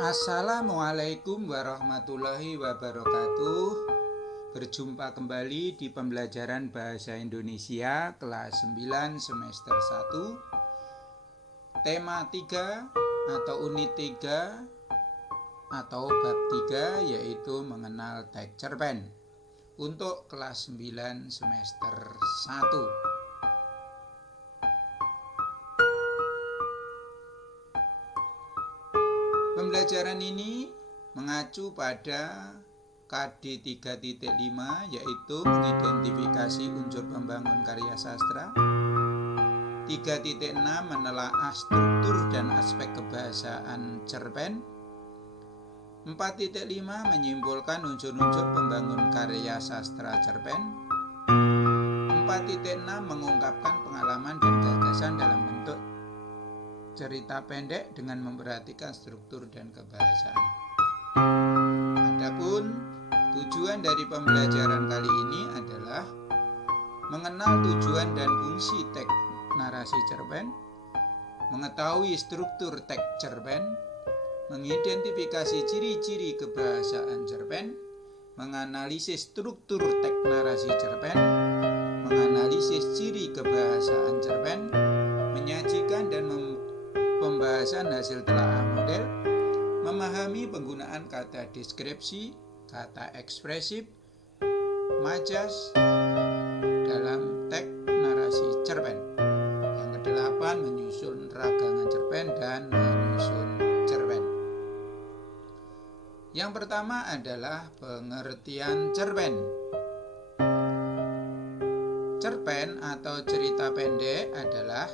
Assalamualaikum warahmatullahi wabarakatuh. Berjumpa kembali di pembelajaran Bahasa Indonesia kelas 9 semester 1, tema 3 atau unit 3 atau bab 3, yaitu mengenal teks cerpen untuk kelas 9 semester 1. Pembelajaran ini mengacu pada KD 3.5, yaitu mengidentifikasi unsur pembangun karya sastra. 3.6 menelaah struktur dan aspek kebahasaan cerpen. 4.5 menyimpulkan unsur-unsur pembangun karya sastra cerpen. 4.6 mengungkapkan pengalaman dan gagasan dalam bentuk cerita pendek dengan memperhatikan struktur dan kebahasaan. Adapun tujuan dari pembelajaran kali ini adalah mengenal tujuan dan fungsi teks narasi cerpen, mengetahui struktur teks cerpen, mengidentifikasi ciri-ciri kebahasaan cerpen, menganalisis struktur teks narasi cerpen, menganalisis ciri kebahasaan cerpen, menyajikan dan pembahasan hasil telaah model, memahami penggunaan kata deskripsi, kata ekspresif, majas dalam teks narasi cerpen. Yang kedelapan, menyusun ragangan cerpen dan menyusun cerpen. Yang pertama adalah pengertian cerpen. Cerpen atau cerita pendek adalah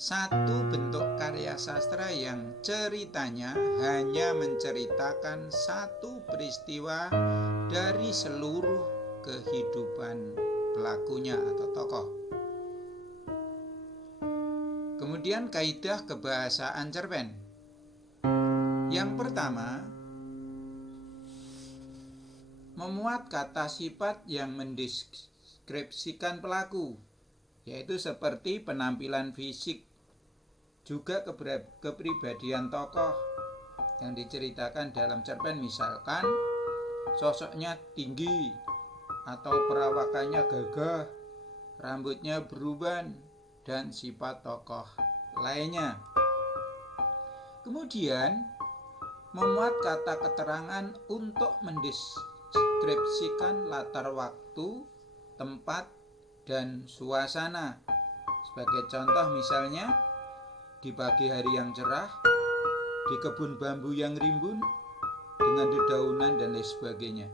satu bentuk karya sastra yang ceritanya hanya menceritakan satu peristiwa dari seluruh kehidupan pelakunya atau tokoh. Kemudian kaidah kebahasaan cerpen. Yang pertama, memuat kata sifat yang mendeskripsikan pelaku, yaitu seperti penampilan fisik, juga kepribadian tokoh yang diceritakan dalam cerpen. Misalkan sosoknya tinggi atau perawakannya gagah, rambutnya beruban, dan sifat tokoh lainnya. Kemudian memuat kata keterangan untuk mendeskripsikan latar waktu, tempat, dan suasana. Sebagai contoh misalnya, di pagi hari yang cerah, di kebun bambu yang rimbun dengan dedaunan dan lain sebagainya.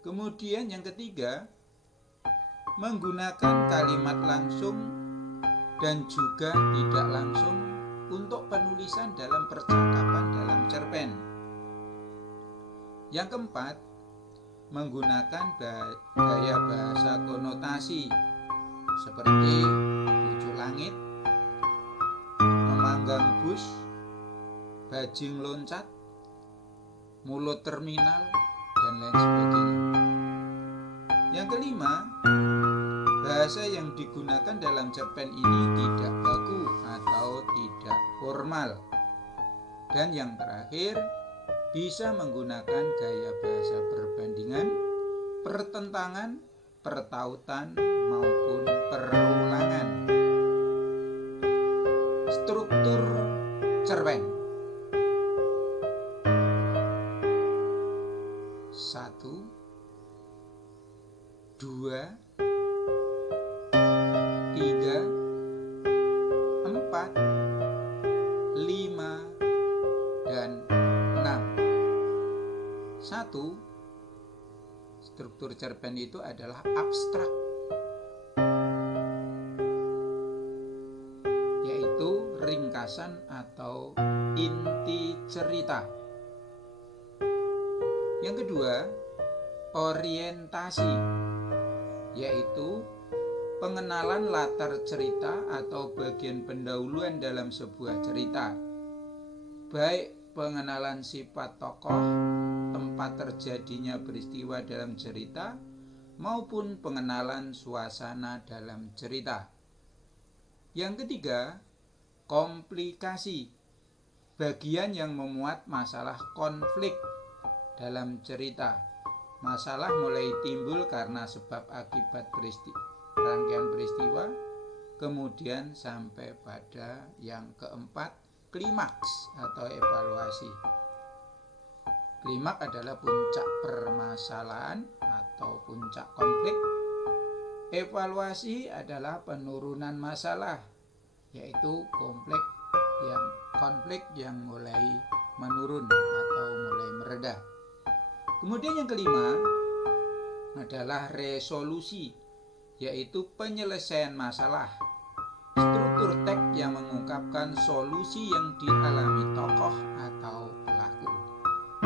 Kemudian yang ketiga, menggunakan kalimat langsung dan juga tidak langsung untuk penulisan dalam percakapan dalam cerpen. Yang keempat, menggunakan gaya bahasa konotasi seperti tujuh langit, memanggang bus, bajing loncat, mulut terminal, dan lain sebagainya. Yang kelima, bahasa yang digunakan dalam cerpen ini tidak baku atau tidak formal. Dan yang terakhir, bisa menggunakan gaya bahasa perbandingan, pertentangan, pertautan, maupun perulangan. Struktur cerpen. 1, 2, 3, 4, 5, dan 6. 1. Struktur cerpen itu adalah abstrak, yaitu ringkasan atau inti cerita. Yang kedua, orientasi, yaitu pengenalan latar cerita atau bagian pendahuluan dalam sebuah cerita, baik pengenalan sifat tokoh, tempat terjadinya peristiwa dalam cerita, maupun pengenalan suasana dalam cerita. Yang ketiga, komplikasi, bagian yang memuat masalah konflik dalam cerita. Masalah mulai timbul karena sebab akibat rangkaian peristiwa, kemudian sampai pada yang keempat, klimaks atau evaluasi. Klimaks adalah puncak permasalahan atau puncak konflik. Evaluasi adalah penurunan masalah, yaitu konflik yang mulai menurun atau mulai mereda. Kemudian yang kelima adalah resolusi, yaitu penyelesaian masalah. Struktur teks yang mengungkapkan solusi yang dialami tokoh atau pelaku.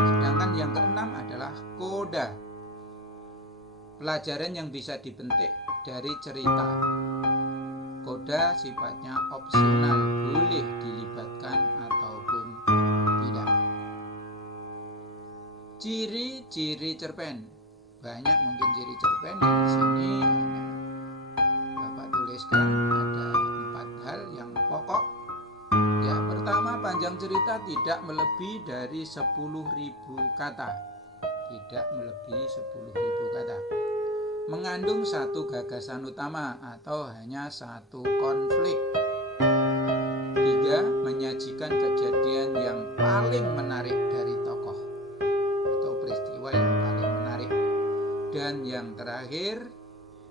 Sedangkan yang keenam adalah koda, pelajaran yang bisa dipetik dari cerita. Koda sifatnya opsional, boleh dilibatkan ataupun tidak. Ciri-ciri cerpen, banyak mungkin ciri cerpen. Di sini Bapak tuliskan ada 4 hal yang pokok. Ya, pertama, panjang cerita tidak melebihi dari 10.000 kata. Tidak melebihi 10.000 kata. Mengandung satu gagasan utama atau hanya satu konflik. 3. Menyajikan kejadian yang paling menarik dari tokoh atau peristiwa yang paling menarik. Dan yang terakhir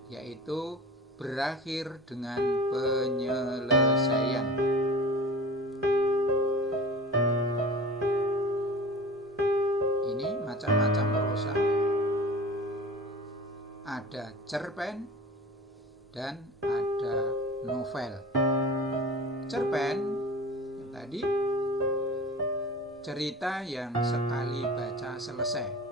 yaitu berakhir dengan penyelesaian. Ini macam-macam prosa. Ada cerpen dan ada novel. Cerpen yang tadi cerita yang sekali baca selesai.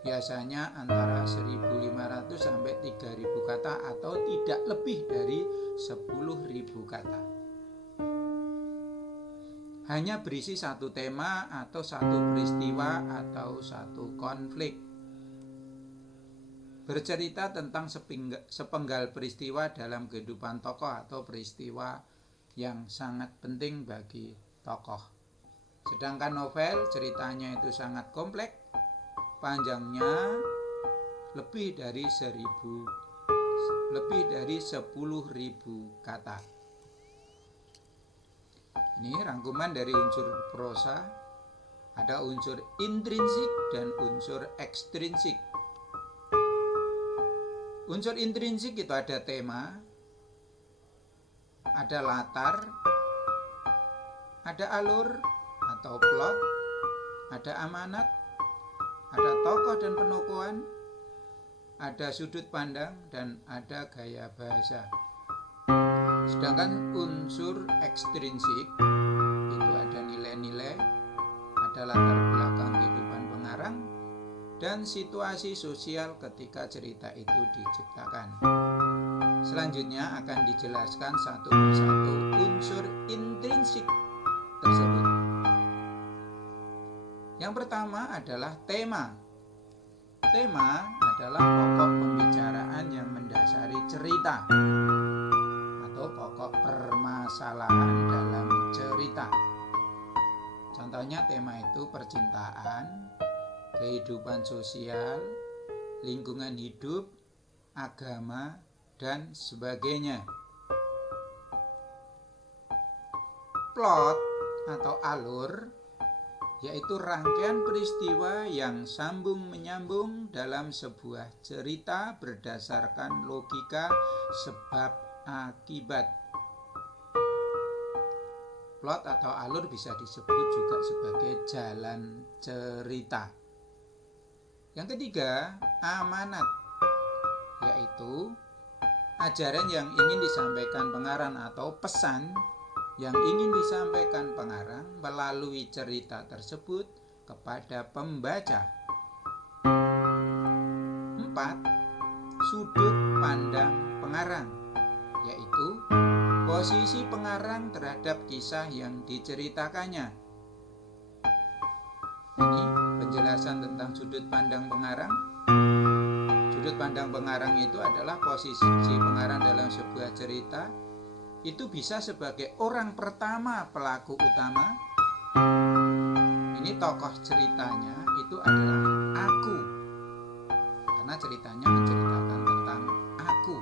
Biasanya antara 1.500 sampai 3.000 kata atau tidak lebih dari 10.000 kata. Hanya berisi satu tema atau satu peristiwa atau satu konflik. Bercerita tentang sepenggal peristiwa dalam kehidupan tokoh atau peristiwa yang sangat penting bagi tokoh. Sedangkan novel ceritanya itu sangat kompleks, panjangnya lebih dari 10.000 kata. Ini rangkuman dari unsur prosa. Ada unsur intrinsik dan unsur ekstrinsik. Unsur intrinsik itu ada tema, ada latar, ada alur atau plot, ada amanat, ada tokoh dan penokohan, ada sudut pandang, dan ada gaya bahasa. Sedangkan unsur ekstrinsik itu ada nilai-nilai, ada latar belakang kehidupan pengarang, dan situasi sosial ketika cerita itu diciptakan. Selanjutnya akan dijelaskan satu persatu unsur intrinsik tersebut. Yang pertama adalah tema. Tema adalah pokok pembicaraan yang mendasari cerita atau pokok permasalahan dalam cerita. Contohnya tema itu percintaan, kehidupan sosial, lingkungan hidup, agama, dan sebagainya. Plot atau alur yaitu rangkaian peristiwa yang sambung menyambung dalam sebuah cerita berdasarkan logika sebab akibat. Plot atau alur bisa disebut juga sebagai jalan cerita. Yang ketiga, amanat, yaitu ajaran yang ingin disampaikan pengarang atau pesan yang ingin disampaikan pengarang melalui cerita tersebut kepada pembaca. 4. Sudut pandang pengarang, yaitu posisi pengarang terhadap kisah yang diceritakannya. Ini penjelasan tentang sudut pandang pengarang. Sudut pandang pengarang itu adalah posisi pengarang dalam sebuah cerita itu bisa sebagai orang pertama pelaku utama. Ini tokoh ceritanya itu adalah aku, karena ceritanya menceritakan tentang aku.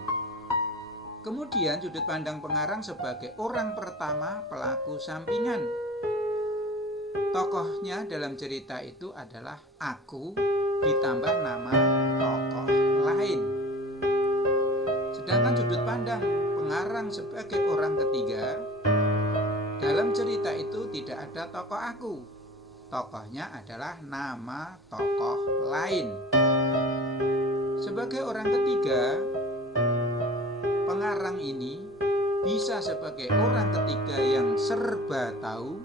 Kemudian sudut pandang pengarang sebagai orang pertama pelaku sampingan. Tokohnya dalam cerita itu adalah aku ditambah nama tokoh lain. Sedangkan sudut pandang pengarang sebagai orang ketiga, dalam cerita itu tidak ada tokoh aku. Tokohnya adalah nama tokoh lain. Sebagai orang ketiga, pengarang ini bisa sebagai orang ketiga yang serba tahu,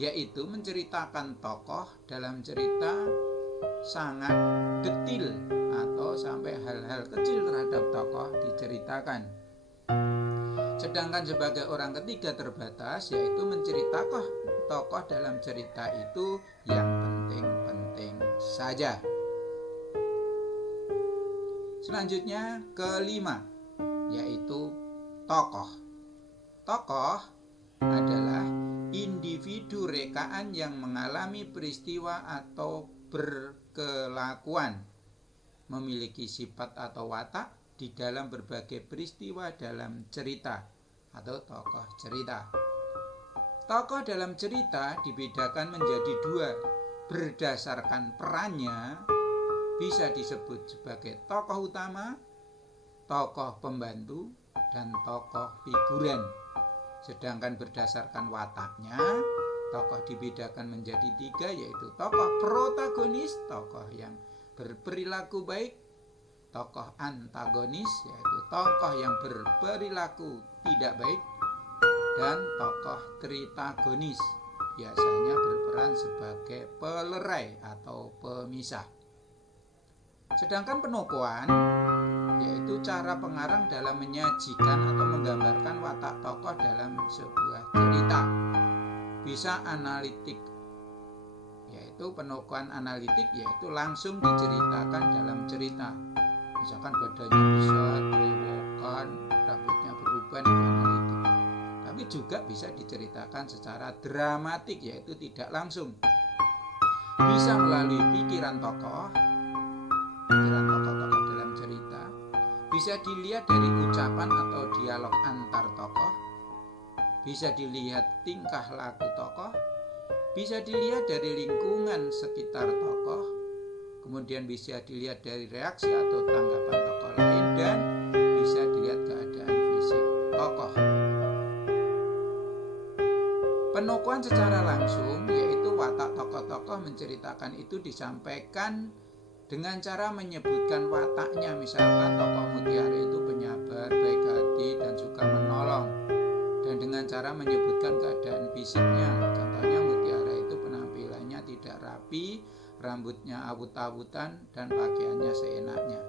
yaitu menceritakan tokoh dalam cerita sangat detil atau sampai hal-hal kecil terhadap tokoh diceritakan. Sedangkan sebagai orang ketiga terbatas, yaitu menceritakan tokoh dalam cerita itu yang penting-penting saja. Selanjutnya kelima, yaitu tokoh. Tokoh adalah individu rekaan yang mengalami peristiwa atau berkelakuan, memiliki sifat atau watak di dalam berbagai peristiwa dalam cerita atau tokoh cerita. Tokoh dalam cerita dibedakan menjadi dua berdasarkan perannya, bisa disebut sebagai tokoh utama, tokoh pembantu, dan tokoh figuran. Sedangkan berdasarkan wataknya, tokoh dibedakan menjadi tiga, yaitu tokoh protagonis, tokoh yang berperilaku baik, tokoh antagonis, yaitu tokoh yang berperilaku tidak baik, dan tokoh tritagonis, biasanya berperan sebagai pelerai atau pemisah. Sedangkan penokohan, yaitu cara pengarang dalam menyajikan atau menggambarkan watak tokoh dalam sebuah cerita. Bisa analitik, yaitu penokohan analitik, yaitu langsung diceritakan dalam cerita. Misalkan badannya besar, berewokan, rambutnya berubah, itu analitik. Tapi juga bisa diceritakan secara dramatik, yaitu tidak langsung. Bisa melalui pikiran tokoh dalam cerita, bisa dilihat dari ucapan atau dialog antar tokoh, bisa dilihat tingkah laku tokoh, bisa dilihat dari lingkungan sekitar tokoh, kemudian bisa dilihat dari reaksi atau tanggapan tokoh lain, dan bisa dilihat keadaan fisik tokoh. Penokohan secara langsung, yaitu watak tokoh-tokoh menceritakan itu disampaikan dengan cara menyebutkan wataknya. Misalkan tokoh Mutiara itu penyabar, baik hati, dan suka menolong. Dan dengan cara menyebutkan keadaan fisiknya. Contohnya Mutiara itu penampilannya tidak rapi, rambutnya awut-awutan, dan pakaiannya seenaknya.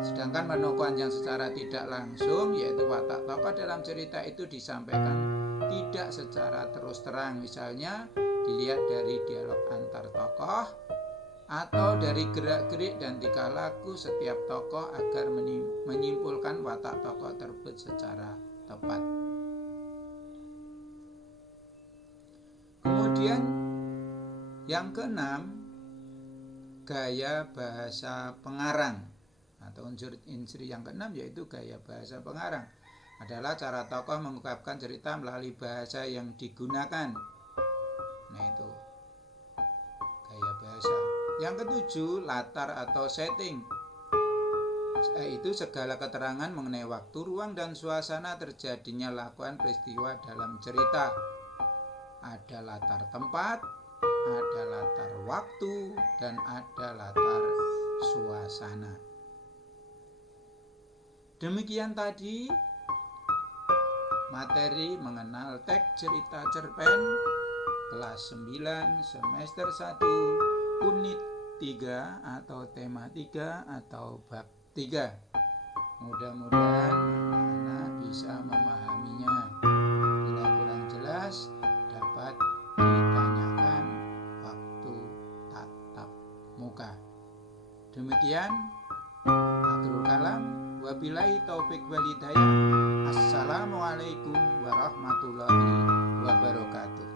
Sedangkan penokohan yang secara tidak langsung, yaitu watak tokoh dalam cerita itu disampaikan tidak secara terus terang. Misalnya dilihat dari dialog antar tokoh, atau dari gerak-gerik dan tingkah laku setiap tokoh agar menyimpulkan watak tokoh tersebut secara tepat. Kemudian yang keenam, gaya bahasa pengarang atau unsur yang keenam, yaitu gaya bahasa pengarang adalah cara tokoh mengungkapkan cerita melalui bahasa yang digunakan. Nah, itu gaya bahasa. Yang ketujuh, latar atau setting, yaitu segala keterangan mengenai waktu, ruang, dan suasana terjadinya lakukan peristiwa dalam cerita. Ada latar tempat, ada latar waktu, dan ada latar suasana. Demikian tadi materi mengenal teks cerita cerpen kelas 9 semester 1 unit 3 atau tema 3 atau bab 3. Mudah-mudahan anak-anak bisa memahaminya. Bila kurang jelas dapat ditanyakan waktu tak Demikian akhirul kalam, wabillahi taufik wal hidayah. Assalamualaikum warahmatullahi wabarakatuh.